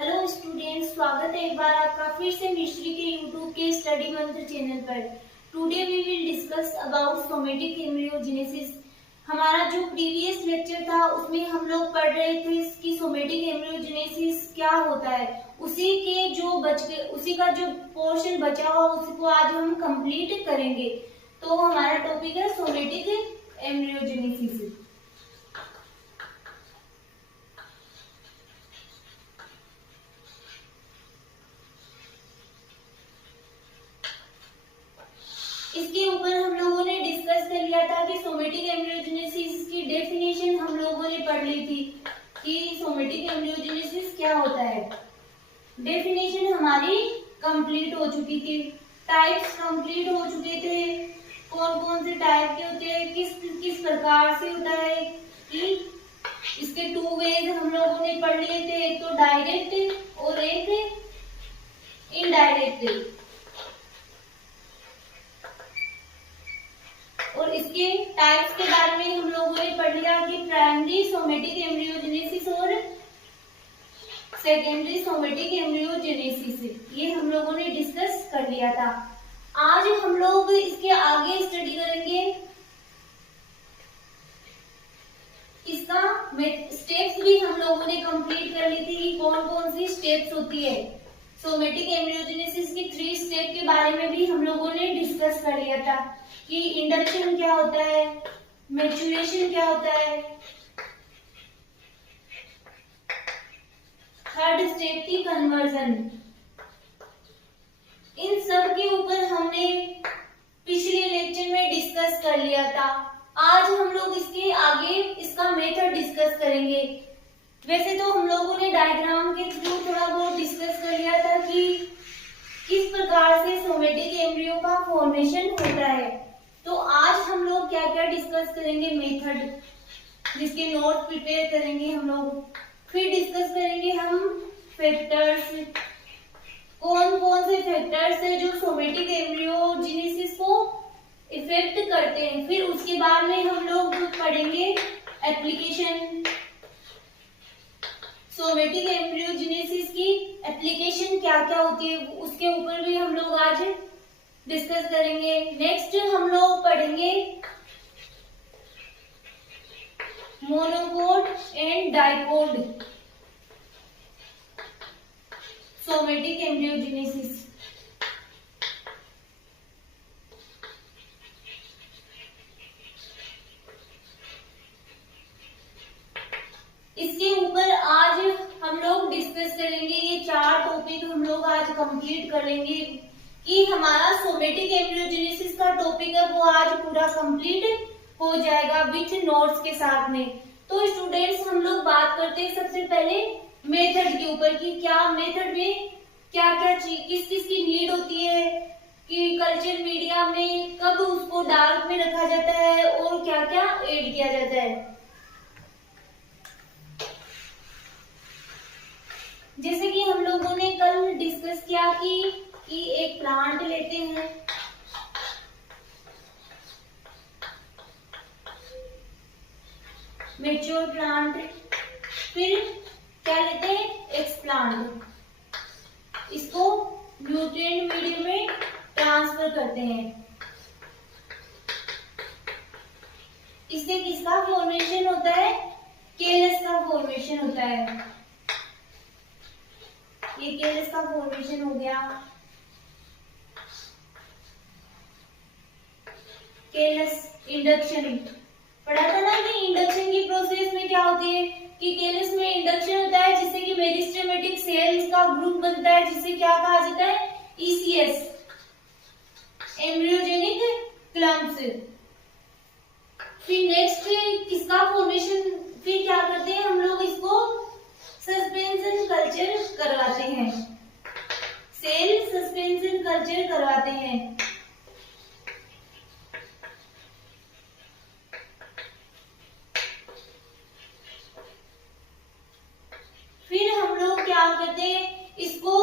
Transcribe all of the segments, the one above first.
Hello students, स्वागत है एक बार आपका फिर से मिस्ट्री के यूट्यूब के स्टडी मंत्र चैनल पर। Today we will discuss about somatic embryogenesis. हमारा जो प्रीवियस लेक्चर था उसमें हम लोग पढ़ रहे थे कि सोमेटिक एम्ब्रियोजेनेसिस क्या होता है। उसी का जो पोर्शन बचा हुआ उसको आज हम कंप्लीट करेंगे। तो हमारा टॉपिक है सोमेटिक एम्ब्रियोजेनेसिस। इसके ऊपर हम लोगों ने डिस्कस कर लिया था कि सोमेटिक एम्ब्रियोजेनेसिस की डेफिनेशन हम लोगों ने पढ़ ली थी कि सोमेटिक एम्ब्रियोजेनेसिस क्या होता है। डेफिनेशन हमारी कंप्लीट हो चुकी थी, टाइप्स कंप्लीट हो चुके थे, कौन कौन से टाइप के होते हैं, किस किस प्रकार से होता है, कि इसके टू वेज हम लोगों ने पढ़ लिए थे, एक तो डायरेक्ट और एक इनडायरेक्ट। और इसके टाइप्स के बारे में हम लोगों ने पढ़ लिया कि प्राइमरी सोमेटिक एम्ब्रियोजेनेसिस और सेकेंडरी सोमेटिक एम्ब्रियोजेनेसिस, ये हम लोगों ने डिस्कस कर लिया था। आज हम लोग इसके आगे स्टडी करेंगे। इसका स्टेप्स भी हम लोगों ने कंप्लीट कर ली थी कि कौन कौन सी स्टेप्स होती है। सोमेटिक एम्ब्रियोजेनेसिस की 3 स्टेप के बारे में भी हम लोगों ने डिस्कस कर लिया था कि इंडक्शन क्या होता है, मैच्योरेशन क्या होता है, थर्ड स्टेप की कन्वर्जन। इन सब के ऊपर हमने पिछले लेक्चर में डिस्कस कर लिया था। आज हम लोग इसके आगे इसका मेथड डिस्कस करेंगे। वैसे तो हम लोगों ने डायग्राम के थ्रू थोड़ा बहुत डिस्कस कर लिया था कि किस प्रकार से सोमेटिक एम्ब्रियो का फॉर्मेशन होता है। तो आज हम लोग क्या क्या डिस्कस करेंगे, मेथड, जिसके नोट प्रिपेयर करेंगे हम लोग। फिर डिस्कस करेंगे हम फैक्टर्स, कौन कौन से फैक्टर्स है जो सोमेटिक एम्ब्रियोजेनेसिस को इफेक्ट करते हैं। फिर उसके बाद में हम लोग पढ़ेंगे एप्लीकेशन, सोमेटिक एम्ब्रियोजेनेसिस की एप्लीकेशन क्या क्या होती है, उसके ऊपर भी हम लोग आज डिस्कस करेंगे। नेक्स्ट हम लोग पढ़ेंगे monocot and dicot somatic embryogenesis. इसके ऊपर आज हम लोग डिस्कस करेंगे। ये 4 टॉपिक हम लोग आज कंप्लीट कर लेंगे कि हमारा सोमेटिक एम्ब्रियोजेनेसिस का टॉपिक है वो आज पूरा कंप्लीट हो जाएगा विथ नोट्स के साथ में। तो स्टूडेंट्स, हम लोग बात करते हैं सबसे पहले मेथड के ऊपर कि क्या मेथड में क्या क्या चीज किस किस की नीड होती है, कि कल्चर मीडिया में कब उसको डार्क में रखा जाता है और क्या क्या ऐड किया जाता है। जैसे कि हम लोगों ने कल डिस्कस किया कि एक प्लांट लेते हैं, मैच्योर प्लांट, फिर क्या लेते हैं, एक्सप्लांट, इसको न्यूट्रिएंट मीडियम में ट्रांसफर करते हैं। इससे किसका फॉर्मेशन होता है, केलस का फॉर्मेशन होता है। ये केलस का फॉर्मेशन हो गया। केलस इंडक्शन पढ़ा था ना कि इंडक्शन की प्रोसेस में क्या होती है कि केलस में इंडक्शन होता है जिससे कि मेरिस्टेमेटिक सेल्स का ग्रुप बनता है, जिससे क्या कहा जाता है, ईसीएस, एम्ब्रियोजेनिक क्लम्प्स। फिर नेक्स्ट किसका फॉर्मेशन, फिर क्या करते हैं हम लोग, इसको सस्पेंशन कल्चर करवाते हैं, सेल सस्पेंशन कल्चर करवाते हैं। फिर हम लोग क्या करते हैं, इसको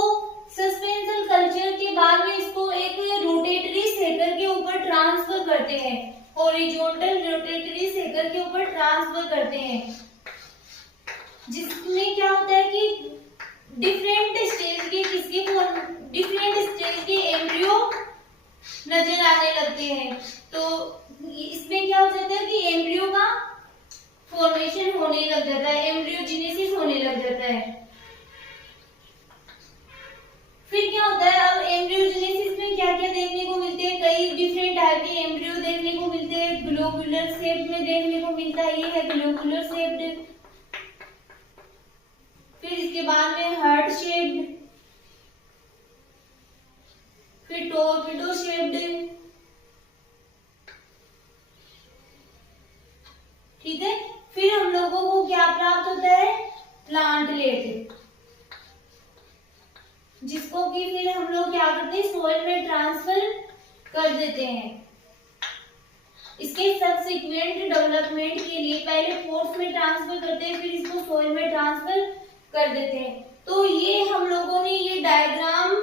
सस्पेंशन कल्चर के बाद में इसको एक रोटेटरी सेकर के ऊपर ट्रांसफर करते हैं, हॉरिजॉन्टल रोटेटरी सेकर के ऊपर ट्रांसफर करते हैं, जिसमें क्या होता है कि डिफरेंट स्टेज के एम्ब्रियो नजर आने लगते हैं। तो इसमें क्या हो जाता है कि एम्ब्रियो का फॉर्मेशन होने लग जाता है, एम्ब्रियोजेनेसिस होने लग जाता है। फिर क्या होता है, अब एम्ब्रियोजेनेसिस में क्या क्या देखने को मिलते हैं, कई डिफरेंट टाइप के एम्ब्रियो देखने को मिलते हैं। ग्लोबुलर शेप में देखने को मिलता है, ये है ग्लोबुलर शेप्ड। फिर इसके बाद में हार्ट शेप्ड, फिर टॉर्पेडो शेप्ड, ठीक है। फिर हम लोगों को क्या प्राप्त होता है, प्लांटलेट, जिसको कि फिर हम लोग क्या करते हैं, सोइल में ट्रांसफर कर देते हैं। इसके सबसिक्वेंट डेवलपमेंट के लिए पहले पोर्स में ट्रांसफर करते हैं, फिर इसको सोइल में ट्रांसफर कर देते हैं। तो ये हम लोगों ने ये डायग्राम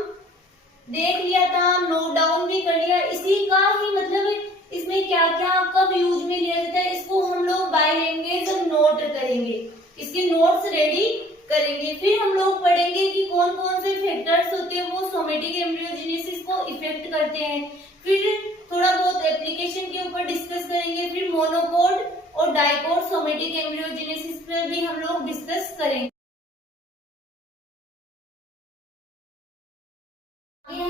देख लिया था, नोट डाउन भी कर लिया। इसी का ही मतलब इसमें क्या क्या कब यूज में लिया जाता है, इसको हम लोग बाय लैंग्वेज नोट करेंगे, इसके नोट्स रेडी करेंगे। फिर हम लोग पढ़ेंगे कि कौन कौन से फैक्टर्स होते हैं वो सोमेटिक एम्ब्रियोजेनेसिस को इफेक्ट करते हैं। फिर थोड़ा बहुत एप्लीकेशन के ऊपर डिस्कस करेंगे। फिर मोनोकोट और डाइकोट सोमेटिक एम्ब्रियोजेनेसिस पर भी हम लोग डिस्कस करेंगे।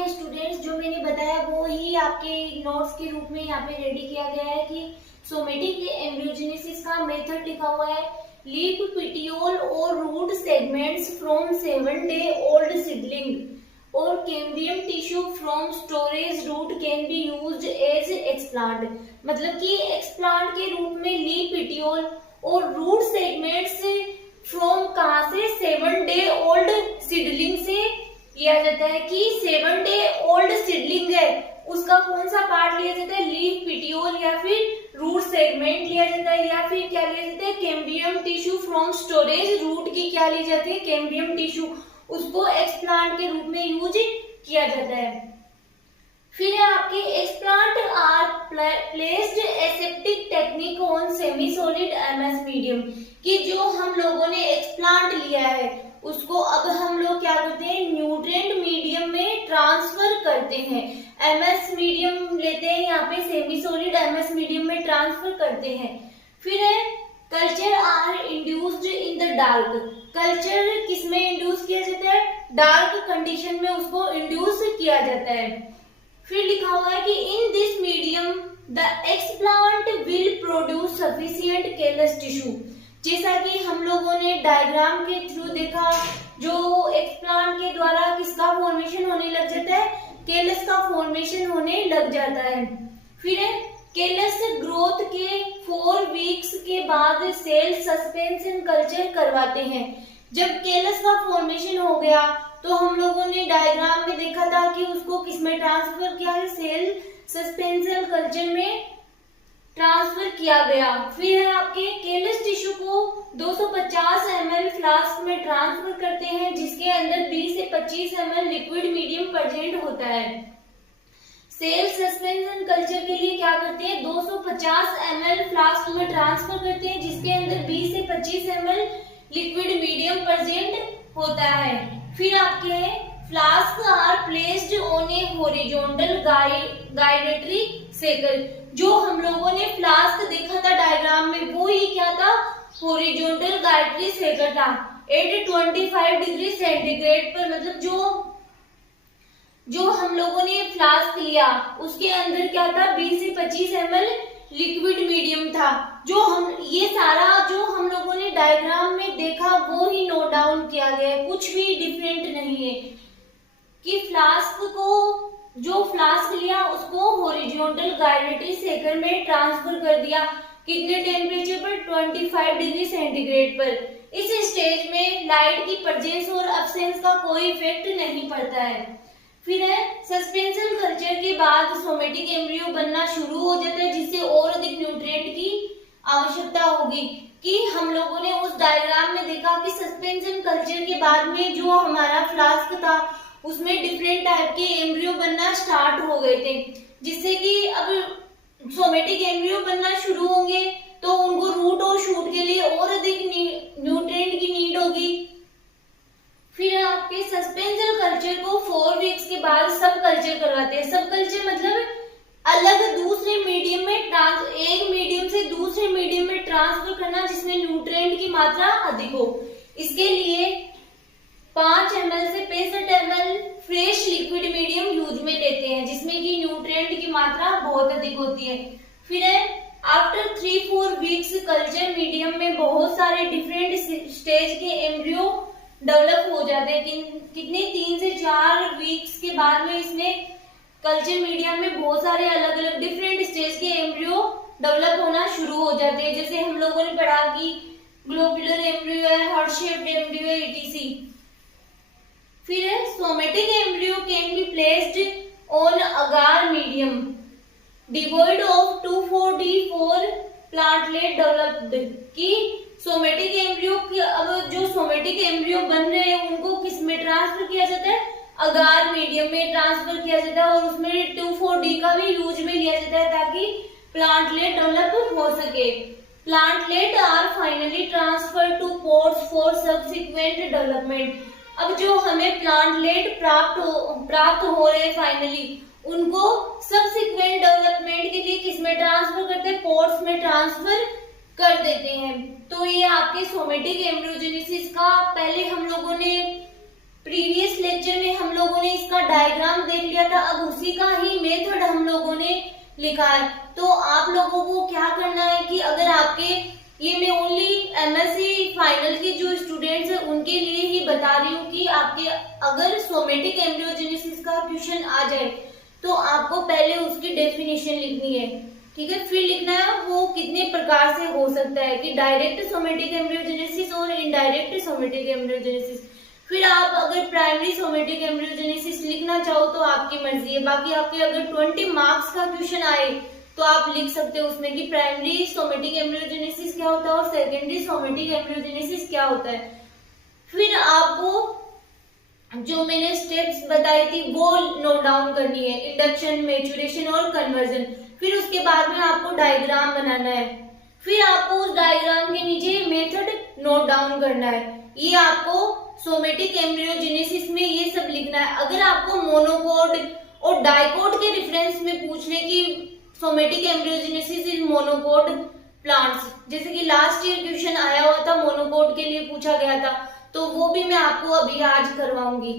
स्टूडेंट्स, जो मैंने बताया वो ही आपके नोट्स के रूप में यहाँ पे रेडी किया गया है कि सोमेटिक एम्ब्रियोजेनेसिस का मेथड लिखा हुआ है। लीफ पिटियोल और root segments from 7 day old seedling और cambium tissue from storage root can be used as explant. मतलब कि एक्सप्लांट के रूप में लीफ पिटियोल और रूट सेगमेंट्स फ्रॉम कहाँ से, 7 day old सीडलिंग से लिया जाता है। कि 7 day old सीडलिंग है उसका कौन सा पार्ट लिया जाता है, लीफ पिटियोल या फिर रूट सेगमेंट लिया जाता है, या फिर क्या लिया जाता है, cambium tissue from storage root की क्या ली जाती है, कैम्बियम टिश्यू, उसको एक्सप्लांट के रूप में यूज किया जाता है। फिर आपके explant are placed aseptic technique on semi solid MS medium, कि जो हम लोगों ने एक्सप्लांट लिया है उसको अब हम लोग क्या करते हैं, न्यूट्रिएंट मीडियम में ट्रांसफर करते हैं। एमएस मीडियम लेते हैं यहाँ पे, सेमी सॉलिड एमएस मीडियम में ट्रांसफर करते हैं। फिर है culture are induced in the dark, culture किसमें इंड्यूस किया जाता है, डार्क कंडीशन में उसको इंड्यूस किया जाता है। फिर लिखा हुआ है कि in this medium the explant will produce sufficient callus tissue. जैसा कि हम लोगों ने डायग्राम के थ्रू देखा, जो एक्सप्लांट के द्वारा किसका फॉर्मेशन होने लग जाता है, केलस का फॉर्मेशन होने लग जाता है। फिर केलस ग्रोथ के 4 वीक्स के बाद सेल सस्पेंशन कल्चर करवाते हैं। जब केलस का फॉर्मेशन हो गया तो हम लोगों ने डायग्राम में देखा था कि उसको किसमें ट्रांसफर किया है, सेल सस्पेंशन कल्चर में ट्रांसफर किया गया। फिर आपके केलस टिश्यू को 250 ml फ्लास्क में ट्रांसफर करते हैं, जिसके अंदर 20 से 25 ml लिक्विड मीडियम प्रेजेंट होता है। सेल सस्पेंशन कल्चर के लिए क्या करते हैं, 250 ml फ्लास्क में ट्रांसफर करते हैं, जिसके अंदर 20 से 25 ml लिक्विड मीडियम प्रेजेंट होता है। फिर आपके flask are placed on a horizontal gyratory shaker. जो हम लोगों ने फ्लास्क देखा था डायग्राम में वो ही क्या था, हॉरिजॉन्टल गायरेटरी सेकल था। एट 25 डिग्री सेंटीग्रेड पर, मतलब जो हम लोगों ने फ्लास्क लिया उसके अंदर क्या था, 20 से 25 ml लिक्विड मीडियम था। जो हम ये सारा जो हम लोगों ने डायग्राम में देखा वो ही नोट डाउन किया गया है, कुछ भी डिफरेंट नहीं है। कि फ्लास्क को, जो फ्लास्क लिया उसको हॉरिजॉन्टल गायरेटरी सेकल में ट्रांसफर कर दिया, कितने टेम्परेचर पर, 25 डिग्री सेंटीग्रेड पर। इस स्टेज में लाइट की प्रेजेंस और एब्सेंस का कोई इफेक्ट नहीं पड़ता है। फिर है सस्पेंशन कल्चर के बाद सोमेटिक एम्ब्रियो बनना शुरू हो जाता है, जिससे और अधिक न्यूट्रिएंट की आवश्यकता होगी। कि हम लोगों ने उस डायग्राम में देखा कि सस्पेंशन कल्चर के बाद में जो हमारा फ्लास्क था उसमें डिफरेंट टाइप के एम्ब्रियो बनना स्टार्ट हो गए थे, जिससे कि अब सोमेटिक एम्ब्रियो बनना शुरू होंगे तो उनको रूट और शूट के लिए और अधिक न्यूट्रिएंट की नीड होगी। फिर कल्चर करवाते हैं। सब कल्चर मतलब अलग दूसरे मीडियम में एक मीडियम से दूसरे मीडियम में ट्रांसफर करना जिसमें न्यूट्रिएंट की मात्रा अधिक हो। इसके लिए 5 ml से 65 ml fresh liquid medium use में लेते हैं जिसमें कि न्यूट्रिएंट की मात्रा बहुत अधिक होती है। फिर आफ्टर 3-4 वीक्स कल्चर मीडियम में बहुत सारे डिफरेंट स्टेज के एम्ब्रियो डेवलप हो जाते हैं। कितने 3 से 4 वीक्स के बाद में इसमें कल्चर मीडियम में बहुत सारे अलग अलग डिफरेंट स्टेज के एम्ब्रियो डेवलप होना शुरू हो जाते हैं। जैसे हम लोगों ने पढ़ा कि ग्लोबुलर एम्ब्रियो है, हार्ट शेप्ड एम्ब्रियो है, etc। फिर somatic embryo can be placed on agar medium devoid of 2,4-D4 plantlet developed. कि सोमेटिक एम्ब्रियो की अब जो सोमेटिक एम्ब्रियो बन रहे हैं उनको किस में ट्रांसफर किया जाता है? अगार मीडियम में ट्रांसफर किया जाता है और उसमें 2,4-D का भी यूज में लिया जाता है ताकि प्लांटलेट डेवलप हो सके। Plantlet are finally transfer to pores for subsequent development. अब जो हमें प्लांटलेट प्राप्त हो रहे फाइनली उनको सबसिक्वेंट डेवलपमेंट के लिए किस में ट्रांसफर करते हैं? पोर्स में ट्रांसफर कर देते हैं। तो ये आपके सोमेटिक एम्ब्रियोजेनेसिस का पहले हम लोगों ने प्रीवियस लेक्चर में हम लोगों ने इसका डायग्राम देख लिया था। अब उसी का ही मेथड हम लोगों ने लिखा है। तो आप लोगों को क्या करना है कि अगर आपके ये मैं ओनली एमएससी फाइनल के जो स्टूडेंट्स हैं उनके लिए ही बता रही हूँ कि आपके अगर सोमेटिक एम्ब्रियोजेनेसिस का क्वेश्चन आ जाए तो आपको पहले उसकी डेफिनेशन लिखनी है, ठीक है। फिर लिखना है वो कितने प्रकार से हो सकता है कि डायरेक्ट सोमेटिक एम्ब्रियोजेनेसिस और इनडायरेक्ट सोमेटिक एम्ब्रियोजेनेसिस। फिर आप अगर प्राइमरी सोमेटिक एम्ब्रियोजेनेसिस लिखना चाहो तो आपकी मर्जी है। बाकी आपके अगर 20 मार्क्स का क्वेश्चन आए तो आप लिख सकते हो उसमें कि प्राइमरी सोमेटिक एम्ब्रियोजेनेसिस क्या होता है और सेकेंडरी सोमेटिक एम्ब्रियोजेनेसिस क्या होता है। फिर आपको जो मैंने स्टेप्स बताई थी वो नोट डाउन करनी है, इंडक्शन, मैच्योरेशन और कन्वर्जन। फिर उसके बाद में आपको डायग्राम बनाना है। फिर आपको उस डायग्राम के नीचे मेथड नोट डाउन करना है। ये आपको सोमेटिक एम्ब्रियोजेनेसिस में ये सब लिखना है। अगर आपको मोनोकोट और डाइकोट के रेफरेंस में पूछ ले कि सोमेटिक एम्ब्रियोजेनेसिस इन मोनोकोट प्लांट्स, जैसे कि लास्ट ईयर क्वेश्चन आया हुआ था मोनोकोट के लिए पूछा गया था, तो वो भी मैं आपको अभी आज करवाऊंगी।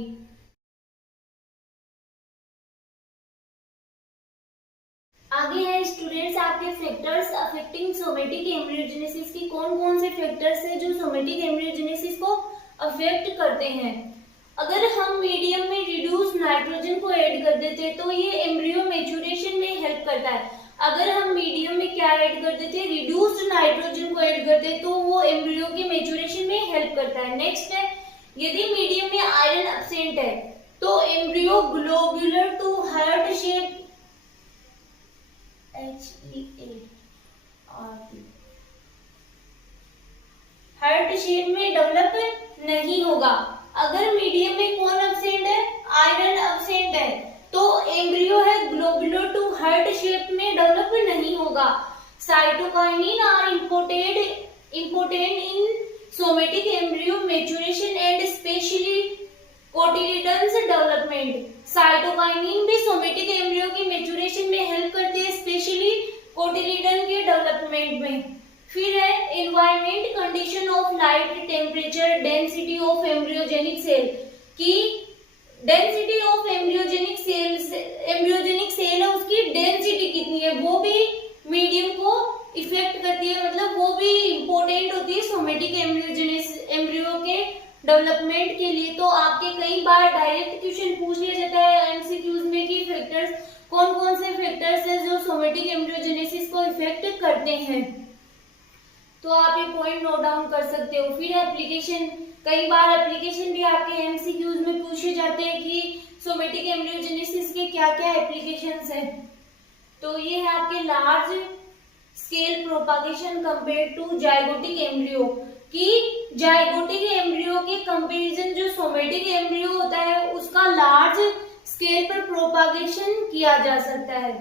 आगे है स्टूडेंट्स आपके फैक्टर्स अफेक्टिंग सोमेटिक एम्ब्रियोजेनेसिस की कौन कौन से फैक्टर्स है जो सोमेटिक एम्ब्रियोजेनेसिस को अफेक्ट करते हैं। अगर हम मीडियम में रिड्यूस नाइट्रोजन को ऐड कर देते हैं तो ये एम्ब्रियो मैच्योरेशन में हेल्प करता है। अगर हम मीडियम में क्या ऐड कर देते हैं? रिड्यूस्ड नाइट्रोजन को ऐड करते हैं तो वो एम्ब्रियो के मैच्योरेशन में हेल्प करता है। नेक्स्ट है यदि मीडियम में आयरन एब्सेंट है तो embryo globular to heart shape heart shape में डेवलप नहीं होगा। अगर मीडियम में कौन एब्सेंट है? आयरन एब्सेंट है तो एम्ब्रियो है ग्लोबुलर टू हार्ट शेप में डेवलप नहीं होगा। Cytokinin are important in somatic embryo maturation and specially cotyledons development. Cytokinin भी सोमेटिक एम्ब्रियो की मैच्योरेशन में हेल्प करती है, स्पेशली कोटिलिडन के डेवलपमेंट में। फिर है environment, condition of light, temperature, density of embryogenic cell. की डेंसिटी ऑफ एम्ब्रियोजेनिक सेल है उसकी डेंसिटी कितनी है वो भी मीडियम को इफेक्ट करती है, मतलब वो भी इम्पोर्टेंट होती है सोमेटिक एम्ब्रियो के डेवलपमेंट के लिए। तो आपके कई बार डायरेक्ट क्वेश्चन पूछ लिया जाता है एमसीक्यूज में कि फैक्टर्स कौन कौन से फैक्टर्स हैं जो सोमेटिक एम्ब्रियोजेनेसिस को इफेक्ट करते हैं, तो आप ये पॉइंट नोट डाउन कर सकते हो। फिर एप्लीकेशन, कई बार एप्लीकेशन भी आपके एमसीक्यूज में पूछे जाते हैं कि सोमेटिक एम्ब्रियोजेनेसिस के क्या क्या एप्लीकेशंस हैं। तो ये है आपके large scale propagation compare to zygotic embryo. कि जाइगोटिक एम्ब्रियो के कंपैरिजन जो सोमेटिक एम्ब्रियो होता है उसका लार्ज स्केल पर प्रोपागेशन किया जा सकता है।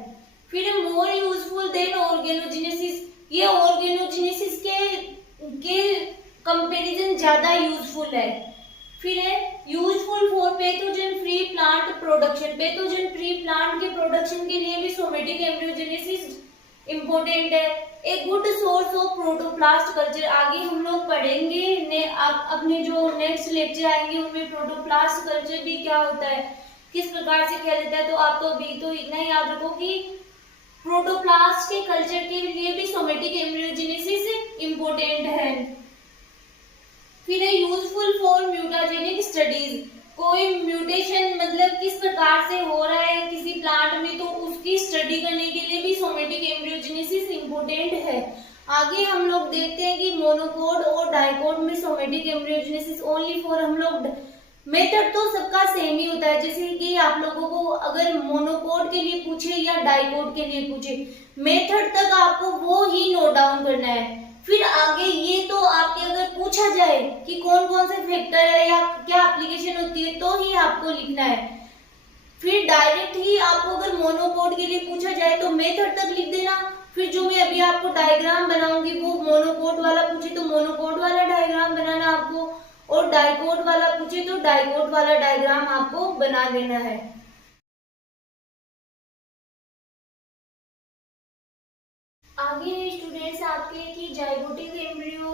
फिर मोर यूजफुल देन ऑर्गेनोजेनेसिस, ये ऑर्गेनोजेनेसिस के कंपैरिजन ज्यादा यूजफुल है। फिर है useful for pathogen free plant production. Pathogen free plant के प्रोडक्शन के लिए भी सोमेटिक एम्ब्रियोजेनेसिस इम्पोर्टेंट है। एक good source of protoplast culture, आगे हम लोग पढ़ेंगे अपने जो नेक्स्ट लेक्चर आएंगे उनमें प्रोटोप्लास्ट कल्चर भी क्या होता है, किस प्रकार से किया जाता है। तो आप तो अभी तो इतना ही याद रखो कि प्रोटोप्लास्ट के कल्चर के लिए भी सोमेटिक एम्ब्रियोजेनेसिस इम्पोर्टेंट है। फिर है यूजफुल फॉर म्यूटाजेनिक स्टडीज, कोई म्यूटेशन मतलब किस प्रकार से हो रहा है किसी प्लांट में, तो उसकी स्टडी करने के लिए भी सोमेटिक एम्ब्रियोजेनेसिस इम्पोर्टेंट है। आगे हम लोग देखते हैं कि मोनोकोट और डाइकोट में सोमेटिक एम्ब्रियोजेनेसिस ओनली फॉर, हम लोग मेथड तो सबका सेम ही होता है। जैसे कि आप लोगों को अगर मोनोकोट के लिए पूछे या डाइकोट के लिए पूछे, मेथड तक आपको वो ही नोट डाउन करना है। फिर आगे ये तो आपके अगर पूछा जाए कि कौन कौन से फैक्टर है या क्या एप्लीकेशन होती है तो ही आपको लिखना है। फिर डायरेक्ट ही आपको अगर मोनोकोट के लिए पूछा जाए तो मेथड तक लिख देना। फिर जो मैं अभी आपको डायग्राम बनाऊंगी वो मोनोकोट वाला पूछे तो मोनोकोट वाला डायग्राम बनाना आपको, और डाइकोट वाला पूछे तो डाइकोट वाला डायग्राम आपको बना देना है। आगे स्टूडेंट्स आपके कि zygotic embryo,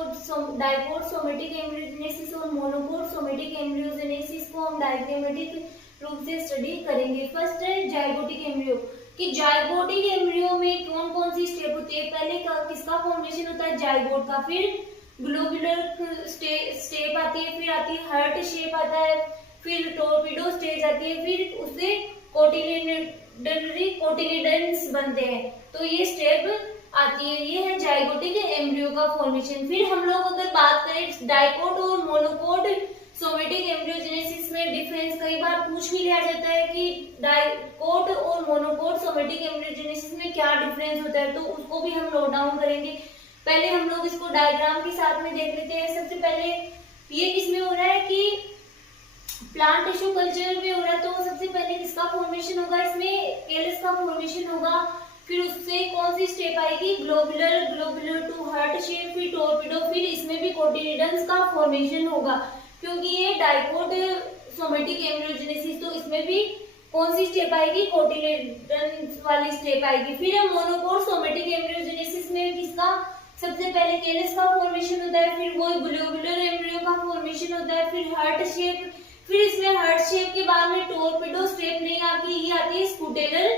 dicot somatic embryogenesis और मोनोकोट सोमेटिक एम्ब्रियोजेनेसिस को हम डायग्रामेटिक रूप से स्टडी करेंगे। फर्स्ट है जाइगोटिक एम्ब्रियो, कि जाइगोटिक एम्ब्रियो में कौन कौन सी स्टेप होती है। पहले किसका फॉर्मेशन होता है, जाइगोट का, फिर ग्लोबुलर स्टेप आती है, फिर आती है हार्ट शेप आता है, फिर टोरपीडो स्टेज आती है, फिर उससे कोटिलिडन्स बनते हैं। तो ये स्टेप आती है, ये है जाइगोटिक एम्ब्रियो का फॉर्मेशन। फिर हम लोग अगर बात करें डाइकोट और मोनोकोट सोमेटिक एम्ब्रियोजेनेसिस में डिफरेंस, कई बार पूछ भी लिया जाता है कि डाइकोट और मोनोकोट सोमेटिक एम्ब्रियोजेनेसिस में क्या डिफरेंस होता है, तो उसको भी हम नोट डाउन करेंगे। पहले हम लोग इसको डायग्राम के साथ में देख लेते हैं। सबसे पहले ये किसमें हो रहा है कि प्लांट टिश्यू कल्चर में हो रहा है, तो सबसे पहले किसका फॉर्मेशन होगा, इसमें केलस का फॉर्मेशन होगा। फिर उससे कौन सी स्टेप आएगी, ग्लोबुलर टू हार्ट शेप, फिर टोरपीडो, फिर इसमें भी कोटिलिडन्स का फॉर्मेशन होगा क्योंकि ये डाइकोट सोमेटिक एम्ब्रियोजेनेसिस, तो इसमें भी कौन सी स्टेप आएगी, कोटिलिडन्स वाली स्टेप आएगी। फिर मोनोकोट सोमेटिक एम्ब्रियोजेनेसिस में किसका सबसे पहले केलस का फॉर्मेशन होता है, फिर वो ग्लोबुलर एम्ब्रियो का फॉर्मेशन होता है, फिर हार्ट शेप, फिर इसमें हार्ट शेप के बाद में टोरपीडो स्टेप नहीं आती, ये आती है स्कूटेलर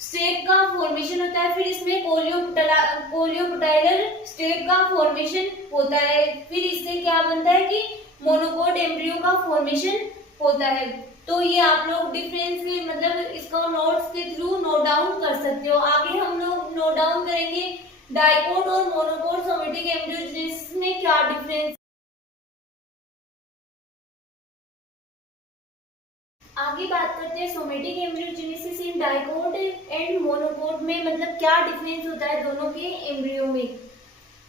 स्टेप का फॉर्मेशन होता है। फिर इसमें कोलियोप्टाइलर स्टेप का फॉर्मेशन होता है। फिर इससे क्या बनता है कि मोनोकोट एम्ब्रियो का फॉर्मेशन होता है। तो ये आप लोग डिफरेंस मतलब इसको नोट्स के थ्रू नोट डाउन कर सकते हो। आगे हम लोग नोट डाउन करेंगे डाइकोट और मोनोकोट सोमेटिक एम्ब्रियोजेनेसिस में क्या डिफरेंस। आगे बात करते हैं somatic embryogenesis in dicot and monocot में, मतलब क्या डिफरेंस होता है दोनों के एम्ब्रियो में।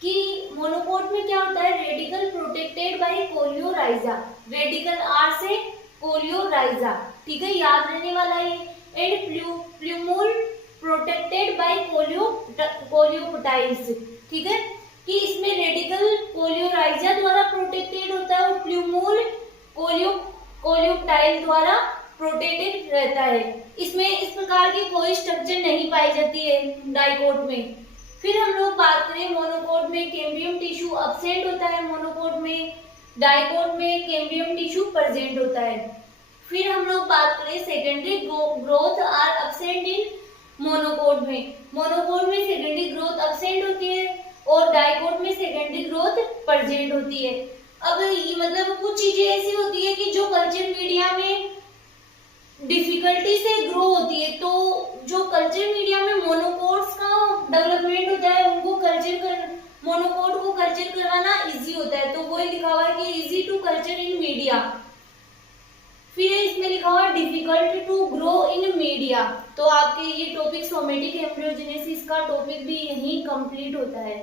कि मोनोकोट में क्या होता है, radicle protected by coleorhiza, radicle are से कोलियोराइजा, ठीक है, याद रहने वाला है। And plumule protected by coleoptiles, ठीक है, कि इसमें रेडिकल कोलियोराइजा द्वारा प्रोटेक्टेड होता है और प्लूमूल कोलियोप्टाइल द्वारा प्रोटेक्टेड रहता है। इसमें इस प्रकार की कोई स्ट्रक्चर नहीं पाई जाती है डाइकोट में। फिर हम लोग बात करें मोनोकोट में, कैम्बियम टिश्यू अब्सेंट होता है मोनोकोट में, डाइकोट में कैम्बियम टिश्यू प्रेजेंट होता है। फिर हम लोग बात करें secondary growth are absent in monocot में, मोनोकोट में सेकेंडरी ग्रोथ अब्सेंट होती है और डाइकोट में सेकेंडरी ग्रोथ प्रेजेंट होती है। अब ये मतलब कुछ चीजें ऐसी होती है कि जो कल्चर मीडिया में डिफिकल्टी से ग्रो होती है, तो जो कल्चर मीडिया में मोनोकोट्स का डेवलपमेंट होता है उनको मोनोकोट को कल्चर करवाना इजी होता है, तो वो लिखा हुआ है कि easy to culture in media. फिर इसमें लिखा हुआ है difficult to grow in media. तो आपके ये टॉपिक सोमेटिक एम्ब्रियोजेनेसिस का टॉपिक भी यहीं कंप्लीट होता है।